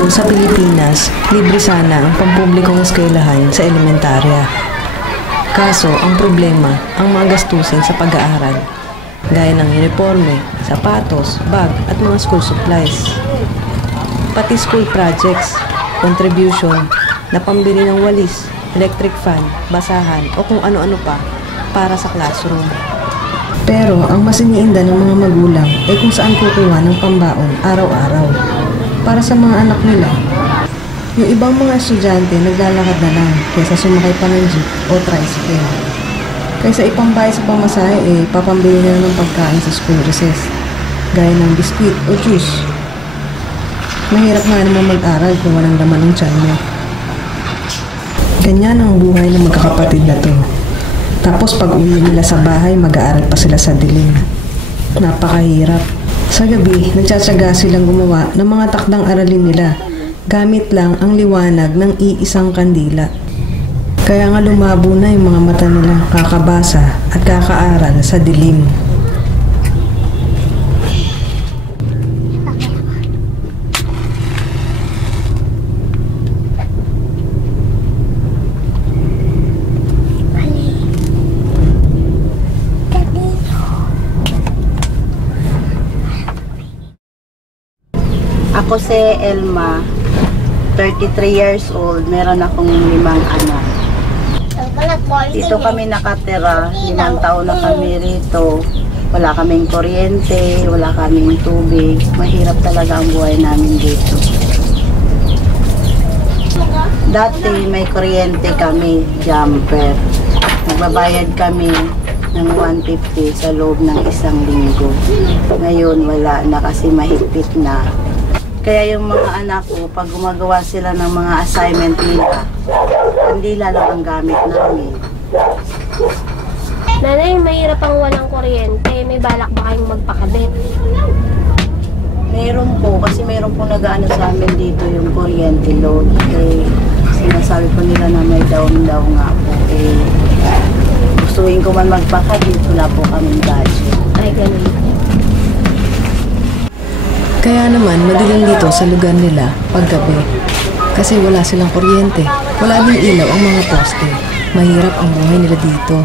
Dito sa Pilipinas, libre sana ang pampublikong eskwelahan sa elementarya. Kaso, ang problema, ang mga gastusin sa pag-aaral, gaya ng uniforme, sapatos, bag at mga school supplies. Pati school projects, contribution, na pambili ng walis, electric fan, basahan o kung ano-ano pa para sa classroom. Pero ang mas iniinda ng mga magulang ay kung saan kukuha ng pambaon araw-araw para sa mga anak nila. Yung ibang mga estudyante naglalakad na lang kaysa sumakay pa ng jeep o tricycle. Kaysa ipambayad sa pamasahe papambili na ng pagkain sa school recess, gaya ng biskuit o juice. Mahirap nga naman mag-aral kung walang laman ng tiyan mo. Ganyan ang buhay ng magkakapatid na to. Tapos pag uwi nila sa bahay, mag-aaral pa sila sa dilim. Napakahirap. Sa gabi, nagtsatsaga silang gumawa ng mga takdang aralin nila gamit lang ang liwanag ng iisang kandila. Kaya nga lumabo na yung mga mata nilang kakabasa at kakaaral sa dilim. Ako si Elma, 33 years old, meron akong 5 anak. Dito kami nakatira, 5 taon na kami rito. Wala kaming kuryente, wala kaming tubig. Mahirap talaga ang buhay namin dito. Dati may kuryente kami, jumper. Nagbabayad kami ng 150 sa loob ng 1 linggo. Ngayon wala na kasi mahigpit na. Kaya yung mga anak ko, pag gumagawa sila ng mga assignment nila, kandila lang ang gamit namin. Nanay, mahirap ang walang kuryente. May balak ba kayong magpakabit? Meron po, kasi meron po nag-ano sa amin dito yung kuryente load. Sinasabi po nila na may down daw nga po. Gustuin ko man magpakabit, wala po kaming budget. Ay, ganun. Kaya naman madilim dito sa lugar nila paggabi. Kasi wala silang kuryente. Wala din ilaw ang mga poste. Mahirap ang buhay nila dito.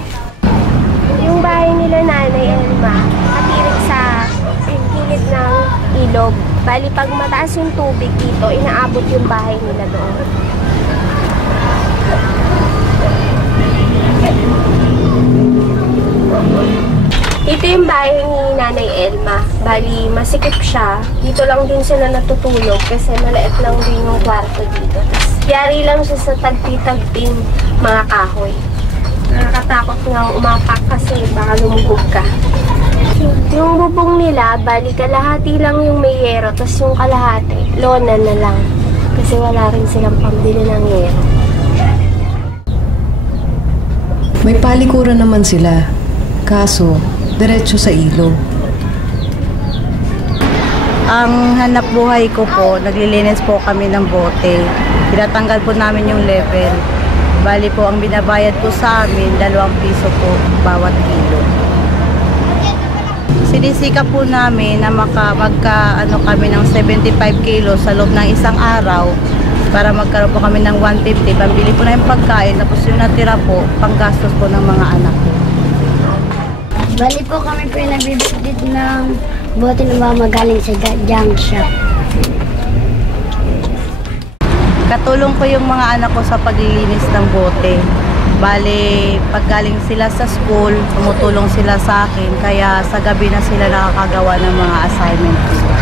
Yung bahay nila Nanay Elma, katirik sa gilid ng ilog. Bali pag mataas yung tubig dito, inaabot yung bahay nila doon. Ito yung bahay ni Nanay Elma. Bali, masikip siya. Dito lang din sila natutulog kasi maliit lang din yung kwarto dito. Tapos, yari lang siya sa tagpi-tagping mga kahoy. Nakakatakot nga umapak kasi baka lumubog ka. Yung bubong nila, bali kalahati lang yung may yero, tapos yung kalahati, lona na lang. Kasi wala rin silang pambili ng yero. May palikuran naman sila. Kaso, diretso sa ilog. Ang hanap buhay ko po, naglilinis po kami ng bote. Tinatanggal po namin yung level. Bali po, ang binabayad po sa amin, 2 piso po bawat kilo. Sinisika po namin na magka-ano kami ng 75 kilos sa loob ng 1 araw para magkaroon po kami ng 150. Pambili po na yung pagkain, tapos yung natira po, panggastos po ng mga anak ko. Bali po kami po yung nagbibigit ng bote na mga magaling sa junk shop. Katulong ko yung mga anak ko sa paglilinis ng bote. Bali, pag galing sila sa school, tumutulong sila sa akin, kaya sa gabi na sila nakakagawa ng mga assignment nila.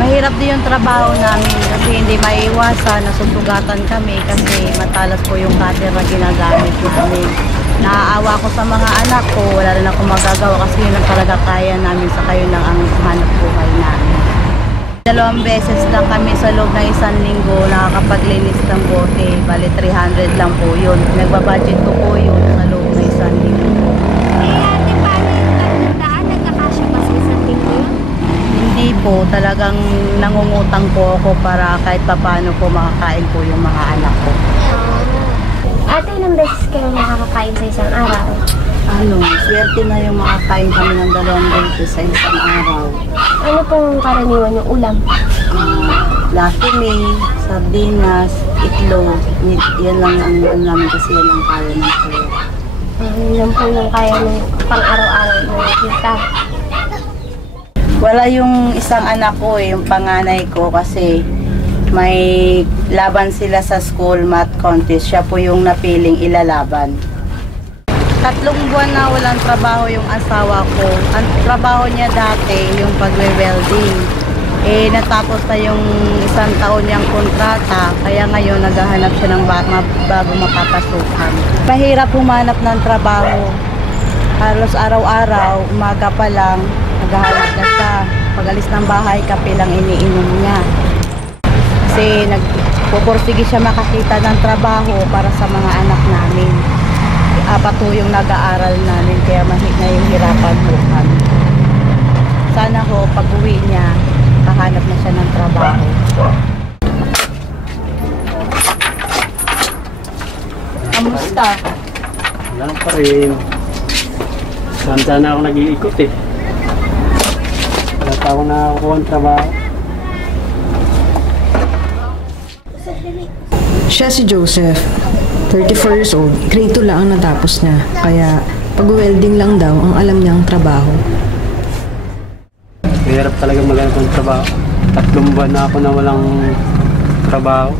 Mahirap din yung trabaho namin kasi hindi maiiwasan, nasugugatan kami kasi matalas po yung cutter na ginagamit namin. Naaawa ko sa mga anak ko, wala rin ako magagawa kasi yun ang talaga kaya namin sa kayo lang ang hanap buhay namin. 2 beses lang kami sa loob ng 1 linggo nakakapaglinis ng bote, bali 300 lang po yun. Nagbabudget ko po yun sa loob ng 1 linggo. Ate, paano yung 300? Nagkakasya ba sa 1 linggo? Hindi po, talagang nangungutang po ako para kahit paano po makakain po yung mga anak ko. Ate, ilang beses kayo nakakakain sa isang araw? Swerte na yung makakain kami ng 2 beses sa isang araw. Ano pong karaniwan yung ulam? Lucky May, sardinas, itlog. Yan lang ang ano namin kasi yan ang kaya ng kuya. Yan po yung kaya ng pang-araw-araw na kita. Wala yung isang anak ko yung panganay ko kasi may laban sila sa school math contest. Siya po yung napiling ilalaban. 3 buwan na walang trabaho yung asawa ko. Ang trabaho niya dati yung pagwe-welding. Natapos na yung 1 taon niyang kontrata, kaya ngayon naghahanap siya ng bago mapapasukan. Mahirap humanap ng trabaho. Halos araw-araw, umaga pa lang, naghahanap na siya. Pag-alis ng bahay, kape lang iniinom niya. Kasi nagpupursige siya makakita ng trabaho para sa mga anak namin. 4 yung nag-aaral namin, kaya nahihirapan po kami. Sana ho, pag-uwi niya, kahanap na siya ng trabaho. Kamusta? Wala pa rin. Saan ako nag-iikot eh. Wala pa ako nakakuha ng trabaho. Siya si Joseph, 34 years old, grade 2 lang ang natapos niya, kaya pag-welding lang daw ang alam niyang trabaho. Mahirap talaga maghanap ng trabaho. 3 buwan na ako na walang trabaho.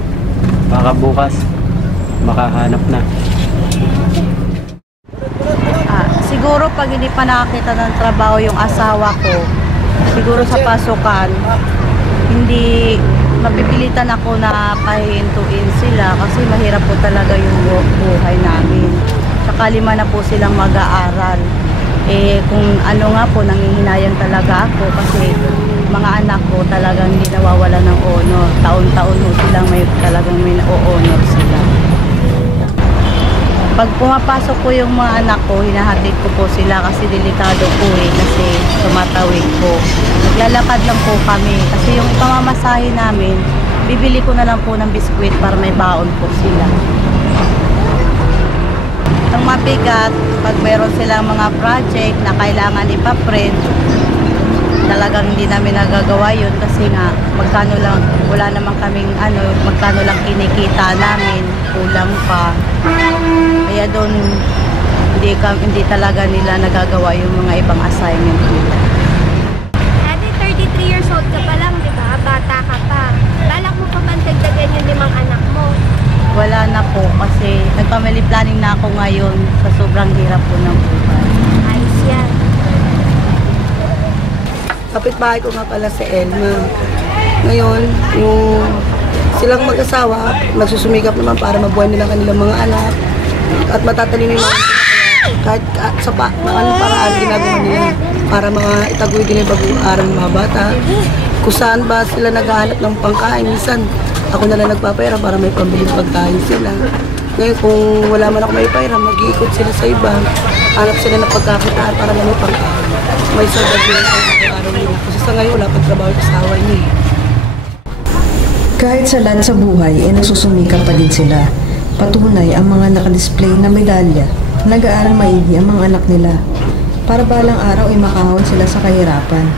Baka bukas, makahanap na. Siguro pag hindi pa nakakita ng trabaho yung asawa ko, siguro sa pasukan, hindi mapipilitan ako na pahintuin sila kasi mahirap po talaga yung buhay namin. Tsaka 5 na po silang mag-aaral. Kung ano nga po, nangihinayang talaga ako kasi mga anak ko talagang hindi nawawala ng honor. Taon-taon po silang talagang may honor sila. Pag pumapasok po yung mga anak ko, hinahatid ko po sila kasi delikado po kasi tumatawid po. Naglalakad lang po kami kasi yung pamamasahe namin, bibili ko na lang po ng biskwit para may baon po sila. Ang mabigat, pag mayroon silang mga project na kailangan ipaprint, talagang hindi namin nagagawa yun kasi nga magkano lang, wala naman kaming magkano lang kinikita namin, kulang pa. Kaya doon hindi talaga nila nagagawa yung mga ibang assignment nila. Ate, 33 years old ka pa lang, di ba? Bata ka pa. Balak mo pa bang dagdagan yung 5 anak mo? Wala na po kasi nag-family planning na ako ngayon sa sobrang hirap po ng buhay. Ayos yan. Kapitbahay ko nga pala si Elma. Ngayon, yung silang mag-asawa, nagsusumikap naman para mabuhay nila kanilang mga anak at matatalino yung mga kahit sa paraan ginagawa nila para mga itaguyod nila yung pag-aaral ng mga bata. Kung saan ba sila naghahanap ng pangkain, minsan ako na lang nagpapera para may pambiling pagkain sila. Ngayon kung wala man ako may pera, mag-iikot sila sa iba. Hanap sila ng pagkakitaan para na may pangkain. May sagot nila sa pag-aaral nila. Kasi sa ngayon wala pang trabaho yung asawa niya. Kahit sa lahat sa buhay, nagsusumikap pa din sila. Patunay ang mga nakadisplay na medalya, nag-aaral maigi ang mga anak nila. Para balang araw ay makahon sila sa kahirapan.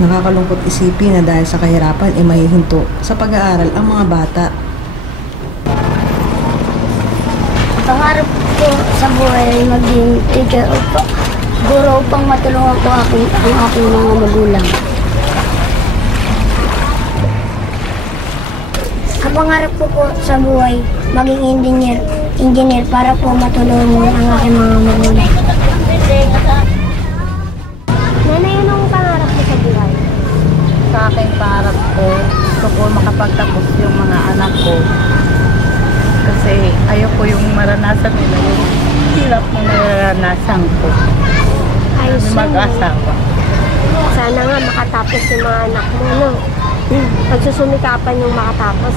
Nakakalungkot isipin na dahil sa kahirapan ay mahihinto sa pag-aaral ang mga bata. Pangarap ko sa buhay ay maging teacher o guro upang matulungan ko ang aking mga magulang. Ang pangarap ko po sa buhay, maging engineer para po matulungan ang aking mga magulang. Nanay, anong pangarap mo sa buhay? Sa aking pangarap ko, gusto ko makapagtapos yung mga anak ko. Kasi ayoko yung maranasan nila, yung hirap na naranasan ko. Ayos yan. Mag-asawa. Sana nga makatapos yung mga anak mo, no? Pagsusumikapan yung makatapos.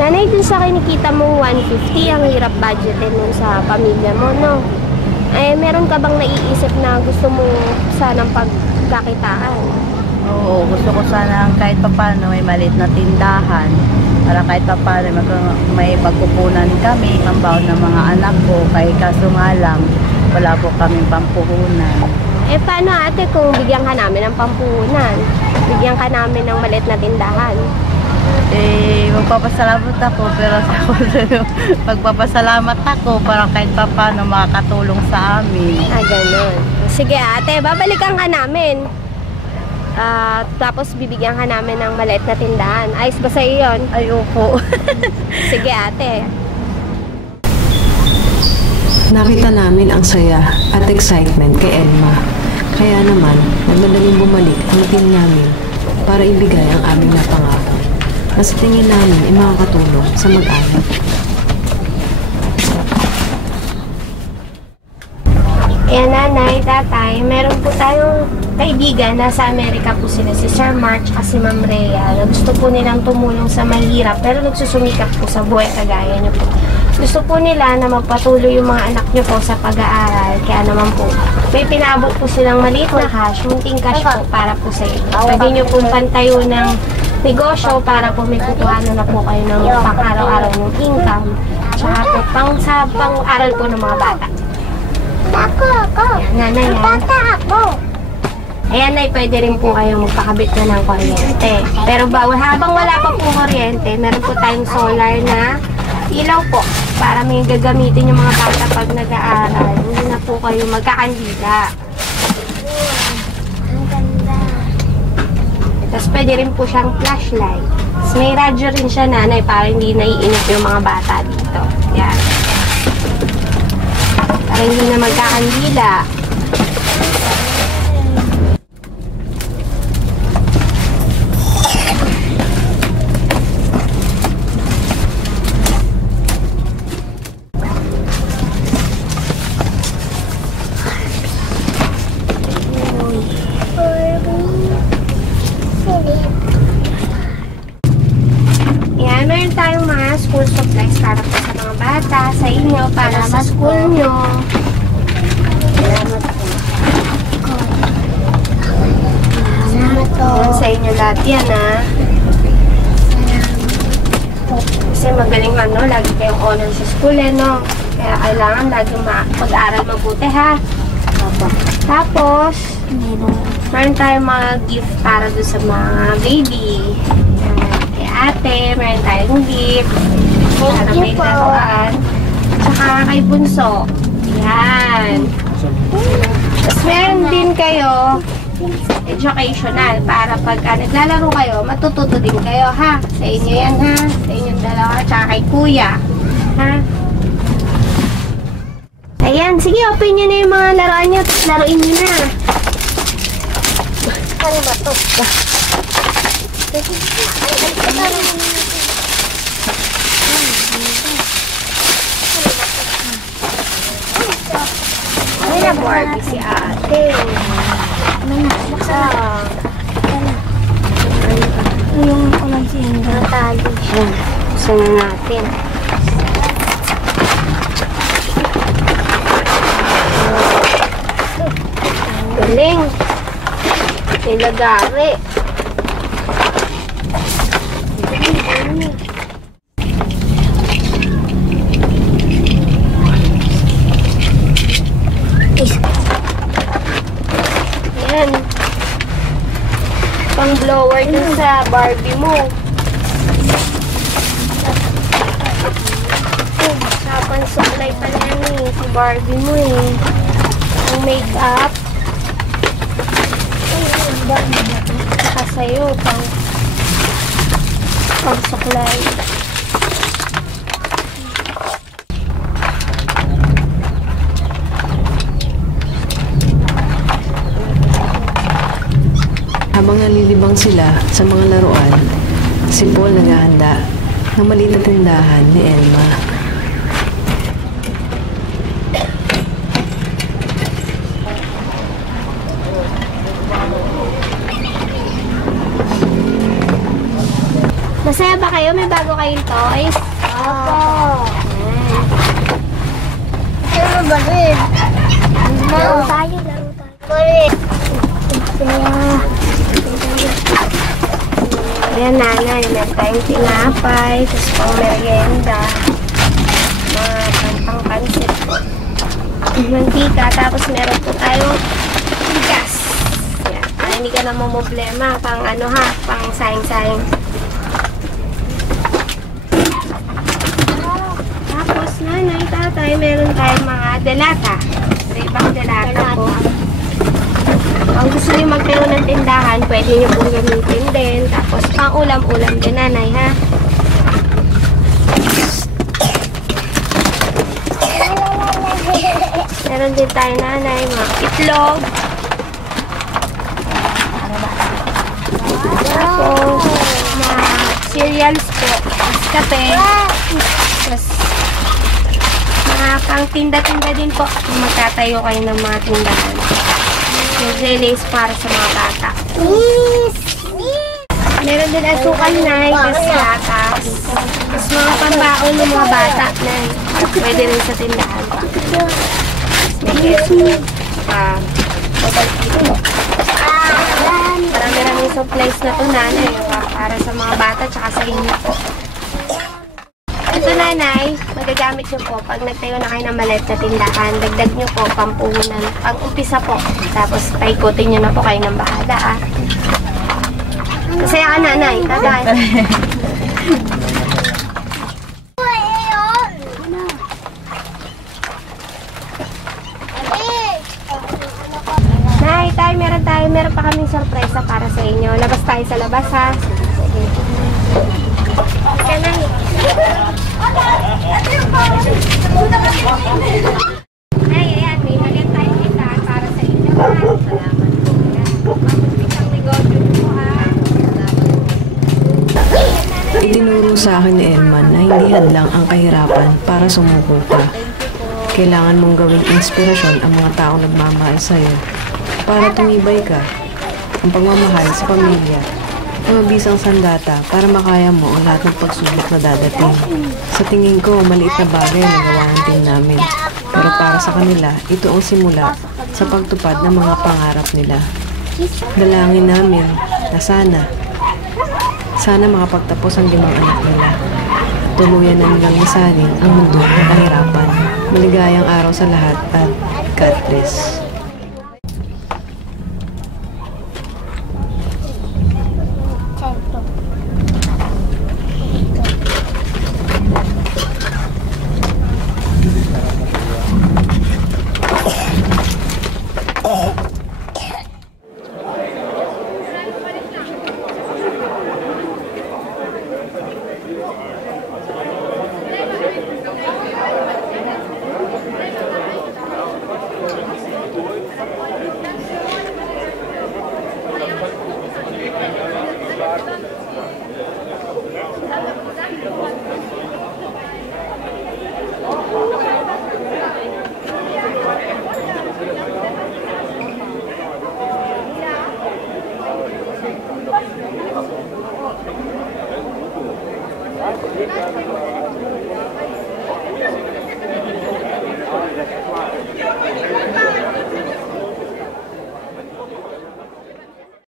Nanay, dun sa kinikita mong 150, ang hirap budgetin nun sa pamilya mo, no? Meron ka bang naiisip na gusto mo sanang pagkakitaan? Oo, gusto ko sana kahit papano may maliit na tindahan. Para kahit papano may pagkukunan kami, pambaon ng mga anak ko. Kahit kaso nga lang, wala po kaming pampuhunan. Eh, paano ate kung bigyan ka namin ng pampuhunan? Bigyan ka namin ng maliit na tindahan? Eh, magpapasalamat ako, pero magpapasalamat ako para kahit papano makakatulong sa amin. Ah, ganun. Sige ate, babalikan ka namin. Tapos bibigyan ka namin ng maliit na tindahan. Ayos ba sa iyo yun? Ayoko. Sige ate. Nakita namin ang saya at excitement kay Elma. Kaya naman, nagmadaling bumalik ang team namin para ibigay ang aming napangako. Na sa tingin namin ay makakatulong sa mag-aral. Ayan nanay, tatay, meron po tayong kaibigan, nasa Amerika po sila, si Sir March at si Ma'am Rhea. Gusto po nilang tumulong sa mahirap pero nagsusumikap po sa buhay kagaya niyo po. Gusto po nila na magpatuloy yung mga anak niyo po sa pag-aaral. Kaya naman po, may pinabot po silang maliit na cash, munting cash po para po sa inyo. Pwede niyo po pantayo ng negosyo para po may kukuhanan na po kayo ng pang-araw-araw ng income. Tsaka po sa pang-aral po ng mga bata. Ayan, nanay yan. Ayan ay pwede rin po kayo magpakabit na ng kuryente. Pero habang wala pa po kuryente, meron po tayong solar na ilaw po para may gagamitin yung mga bata pag nag-aaral. Hindi na po kayo magkakandila. Tapos pwede rin po siyang flashlight. Tapos may radyo rin siya nanay para hindi naiinip yung mga bata dito. Yan. Para hindi na magkakandila. Yan, meron tayong mga school supplies para po sa mga bata, sa inyo, para sa school nyo. Yan, sa inyo lahat yan, ha. Kasi magaling lagi kayong honor sa school, no. Kaya kailangan lagi mag-aral mabuti, ha. Tapos, meron tayong mga gift para doon sa mga baby. Kay ate, meron tayong gift. Para may laruan. Tsaka kay bunso. Yan. Tapos meron din kayo educational para pagka naglalaro kayo, matututo din kayo, ha? Sa inyo yan, ha? Sa inyong dalawa, tsaka kay kuya. Ha? Ayan, sige, open nyo na yung mga laruan nyo, tapos laruin nyo na. Ano ba ito? Ay, na-Barbie si ate. Yung ulang siya. Natali siya. Gusto na natin. Galing. Nilagari. Ayan. Pang blower dun sa Barbie mo. Usapan supply pala yan si Barbie mo eh. Ang make-up. Saka sa'yo, pang suklay. Habang nalilibang sila sa mga laruan, si Paul naghahanda ng maliit na tindahan ni Elma. Masaya ba kayo? May bago kayong toys? Opo. Ano ba rin? Laro tayo, laro tayo. Balik. Ayan, nanay. Meron tayong tinapay, tapos pang merienda. Mga pang-pansit po. Mantika, tapos meron po tayong bigas. Yan. Para hindi ka na problema pang ano ha, pang sayang-sayang. Tapos nanay, tatay, meron tayong mga delata. Ibang delata po. Kung gusto niyo magtayo ng tindahan, pwede niyo pong gamitin din. Tapos pang ulam-ulam din nanay ha. Meron din tayo nanay, mga itlog. Tapos, mga cereals po. Tapos kape. Tapos, mga pang tinda-tinda din po. Kung magtatayo kayo ng mga tindahan. Yung jellies para sa mga bata. Meron din asukal na, tapos gatas. Tapos mga pambaon ng mga bata na pwede rin sa tindahan. May keso, marami-raming supplies na ito nanay para sa mga bata tsaka sa inyo po. Ito nanay, magagamit nyo po pag nagtayo na kayo ng maliit na tindahan, dagdag nyo po pampuhunan, pag-umpisa po, tapos paikutin nyo na po kayo ng bahala Masaya ka nanay, tatay. Meron pa kaming sorpresa para sa inyo. Labas tayo sa labas, ha? Sige. Okay, Nay. Nay, ayan. May maganda tayong tindahan para sa inyo, ha? Salamat. Isang negosyo po, ha? Itinuro sa akin ni Elman na hindi hadlang ang kahirapan para sumuko ka. Kailangan mong gawing inspirasyon ang mga taong nagmamahal sa'yo para tumibay ka. Ang pagmamahal sa pamilya ay mabisang sandata para makaya mo ang lahat ng pagsubok na dadating. Sa tingin ko, maliit na bagay na gawa ng team namin. Pero para sa kanila, ito ang simula sa pagtupad ng mga pangarap nila. Dalangin namin na sana makapagtapos ang 5 anak nila. Tuluyan na nilang lisanin ang mundo ng kahirapan. Maligayang araw sa lahat at God bless. Thank you.